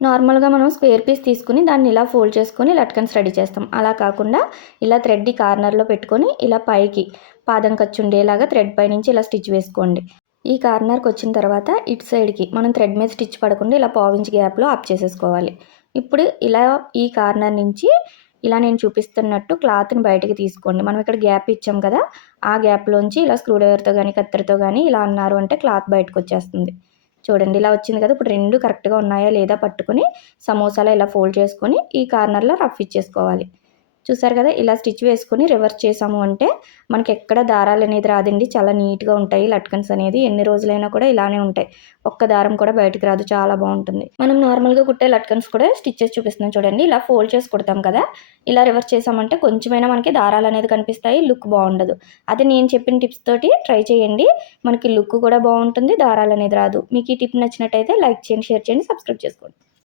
నార్మల్గా మనం square piece తీసుకుని దాన్ని ఇలా ఫోల్డ్ చేసుకొని లట్కన్స్ రెడీ చేస్తాం. అలా కాకుండా ఇలా థ్రెడ్ కార్నర్లో పెట్టుకొని ఇలా పైకి పాదం ఖర్చు ఉండేలాగా థ్రెడ్ పై నుంచి ఇలా స్టిచ్ వేసుకోండి. ఈ కార్నర్కి వచ్చిన తర్వాత ఇటు సైడ్కి మనం థ్రెడ్ మీద స్టిచ్ పడకుండా ఇలా పావించి గ్యాప్లో ఆప్ చేసేసుకోవాలి. ఇప్పుడు ఇలా ఈ కార్నర్ నుంచి ఇలా నేను చూపిస్తున్నట్టు క్లాత్ని బయటకి తీసుకోండి. మనం ఇక్కడ గ్యాప్ ఇచ్చాం కదా ఆ గ్యాప్లోంచి ఇలా స్క్రూడ్రైవర్తో కానీ కత్తెరతో కానీ ఇలా అన్నారు అంటే క్లాత్ బయటకు వచ్చేస్తుంది. చూడండి ఇలా వచ్చింది కదా. ఇప్పుడు రెండు కరెక్ట్గా ఉన్నాయా లేదా పట్టుకుని సమోసాలో ఇలా ఫోల్డ్ చేసుకొని ఈ కార్నర్లో రఫ్ ఇచ్చేసుకోవాలి. చూసారు కదా ఇలా స్టిచ్ వేసుకొని రివర్స్ చేసాము అంటే మనకి ఎక్కడ దారాలు అనేది రాదండి. చాలా నీట్గా ఉంటాయి లట్కన్స్ అనేది. ఎన్ని రోజులైనా కూడా ఇలానే ఉంటాయి. ఒక్క దారం కూడా బయటకు రాదు. చాలా బాగుంటుంది. మనం నార్మల్గా కుట్టే లట్కన్స్ కూడా స్టిచ్చెస్ చూపిస్తున్నాం చూడండి. ఇలా ఫోల్డ్ చేసి కుడతాం కదా ఇలా రివర్స్ చేసామంటే కొంచెమైనా మనకి దారాలు అనేది కనిపిస్తాయి. లుక్ బాగుండదు. అదే నేను చెప్పిన టిప్స్ తోటి ట్రై చేయండి. మనకి లుక్ కూడా బాగుంటుంది దారాలు అనేది రాదు. మీకు ఈ టిప్ నచ్చినట్టయితే లైక్ చేయండి షేర్ చేయండి సబ్స్క్రైబ్ చేసుకోండి.